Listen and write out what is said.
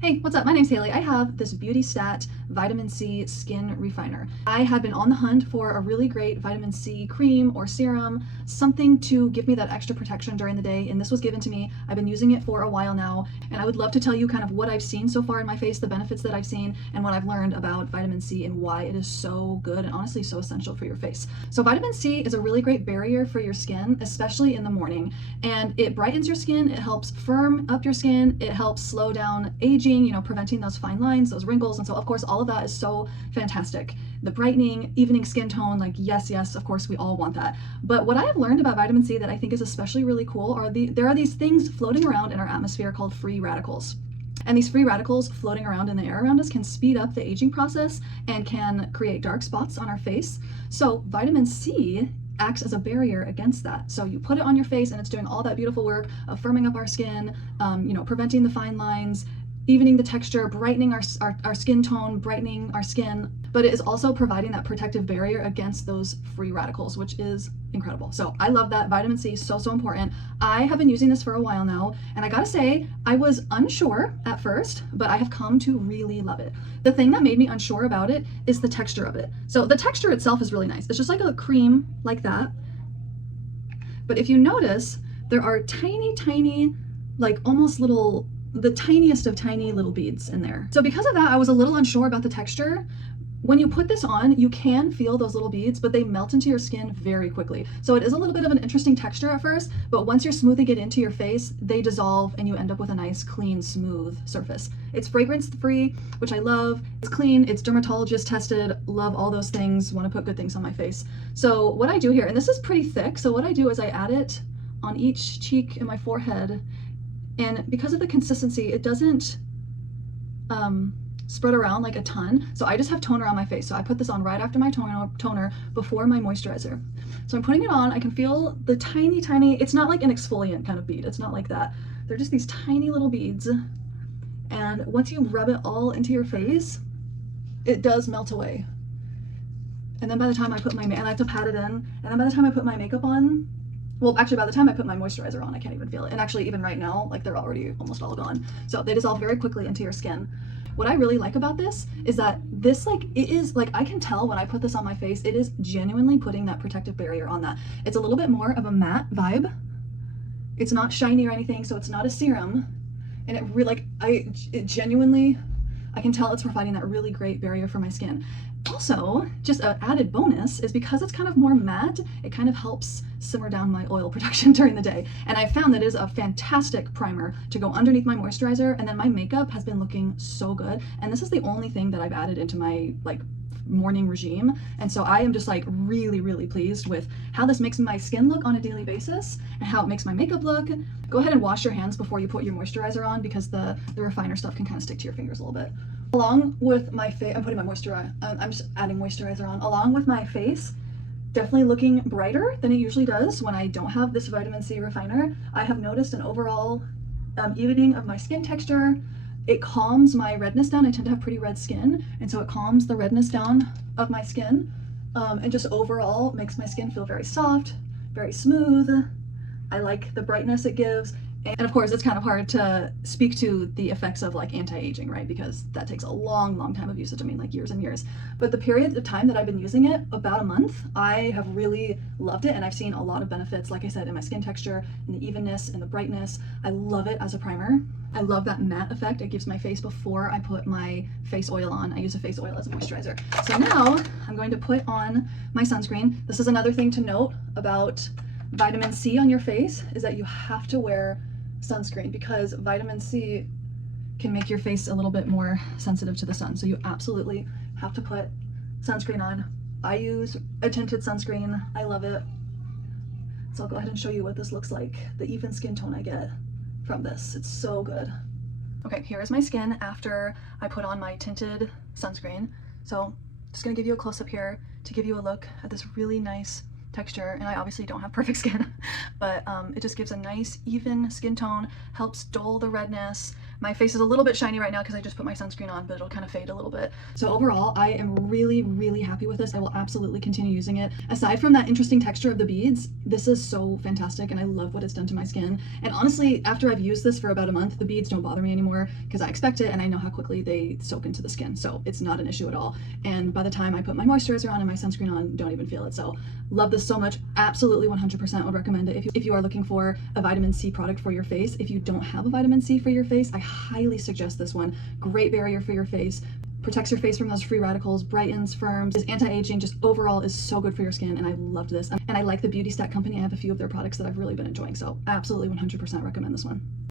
Hey, what's up? My name's Haley. I have this BeautyStat Vitamin C Skin Refiner. I had been on the hunt for a really great vitamin C cream or serum, something to give me that extra protection during the day, and this was given to me. I've been using it for a while now, and I would love to tell you kind of what I've seen so far in my face, the benefits that I've seen, and what I've learned about vitamin C and why it is so good and honestly so essential for your face. So vitamin C is a really great barrier for your skin, especially in the morning, and it brightens your skin, it helps firm up your skin, it helps slow down aging, preventing those fine lines, those wrinkles. And so of course, all of that is so fantastic. The brightening, evening skin tone, like yes, of course we all want that. But what I have learned about vitamin C that I think is especially really cool are there are these things floating around in our atmosphere called free radicals. And these free radicals floating around in the air around us can speed up the aging process and can create dark spots on our face. So vitamin C acts as a barrier against that. So you put it on your face and it's doing all that beautiful work of firming up our skin, preventing the fine lines, evening the texture, brightening our skin tone, brightening our skin, but it is also providing that protective barrier against those free radicals, which is incredible. So I love that. Vitamin C is so important. I have been using this for a while now, and I gotta say, I was unsure at first, but I have come to really love it. The thing that made me unsure about it is the texture of it. So the texture itself is really nice. It's just like a cream like that. But if you notice, there are tiny, like almost the tiniest of tiny little beads in there. So because of that, I was a little unsure about the texture. When you put this on, you can feel those little beads, but they melt into your skin very quickly. So it is a little bit of an interesting texture at first, but once you're smoothing it into your face, they dissolve and you end up with a nice, clean, smooth surface. It's fragrance-free, which I love. It's clean, it's dermatologist tested, love all those things, want to put good things on my face. So what I do here, and this is pretty thick, so what I do is I add it on each cheek and my forehead. And because of the consistency, it doesn't spread around like a ton. So I just have toner on my face. So I put this on right after my toner before my moisturizer. So I'm putting it on. I can feel the tiny, it's not like an exfoliant kind of bead. It's not like that. They're just these tiny little beads. And once you rub it all into your face, it does melt away. And then by the time I put and I have to pat it in, and then by the time I put my makeup on, well, actually, by the time I put my moisturizer on, I can't even feel it. And actually, even right now, like they're already almost all gone. So they dissolve very quickly into your skin. What I really like about this is that this, I can tell when I put this on my face, it is genuinely putting that protective barrier on that. It's a little bit more of a matte vibe. It's not shiny or anything, so it's not a serum. And it really, I can tell it's providing that really great barrier for my skin. Also, just an added bonus is because it's kind of more matte, it kind of helps simmer down my oil production during the day. And I found that it is a fantastic primer to go underneath my moisturizer, and then my makeup has been looking so good. And this is the only thing that I've added into my morning regime. And so I am just really pleased with how this makes my skin look on a daily basis and how it makes my makeup look. Go ahead and wash your hands before you put your moisturizer on because the refiner stuff can kind of stick to your fingers a little bit. Along with my face, I'm putting my moisturizer, I'm just adding moisturizer on. Along with my face, definitely looking brighter than it usually does when I don't have this vitamin C refiner. I have noticed an overall evening of my skin texture. It calms my redness down. I tend to have pretty red skin, and so it calms the redness down of my skin, and just overall makes my skin feel very soft, very smooth. I like the brightness it gives. And of course, it's kind of hard to speak to the effects of anti-aging, right? Because that takes a long time of usage. I mean, years and years. But the period of time that I've been using it, about a month, I have really loved it. And I've seen a lot of benefits, like I said, in my skin texture, in the evenness, in the brightness. I love it as a primer. I love that matte effect it gives my face before I put my face oil on. I use a face oil as a moisturizer. So now I'm going to put on my sunscreen. This is another thing to note about vitamin C on your face, is that you have to wear sunscreen because vitamin C can make your face a little bit more sensitive to the sun. So you absolutely have to put sunscreen on. I use a tinted sunscreen. I love it. So I'll go ahead and show you what this looks like, the even skin tone I get from this. It's so good. Okay, here is my skin after I put on my tinted sunscreen. So just gonna give you a close-up here to give you a look at this really nice texture. And I obviously don't have perfect skin, but it just gives a nice even skin tone, helps dull the redness, My face is a little bit shiny right now because I just put my sunscreen on, but it'll kind of fade a little bit. So overall, I am really, really happy with this. I will absolutely continue using it. Aside from that interesting texture of the beads, this is so fantastic and I love what it's done to my skin. And honestly, after I've used this for about a month, the beads don't bother me anymore because I expect it and I know how quickly they soak into the skin. So it's not an issue at all. And by the time I put my moisturizer on and my sunscreen on, don't even feel it. So love this so much. Absolutely 100% would recommend it if you are looking for a vitamin C product for your face. If you don't have a vitamin C for your face, I highly suggest this one. Great barrier for your face, protects your face from those free radicals, brightens, firms, is anti-aging, just overall is so good for your skin, and I loved this. And I like the BeautyStat company. I have a few of their products that I've really been enjoying, so absolutely 100% recommend this one.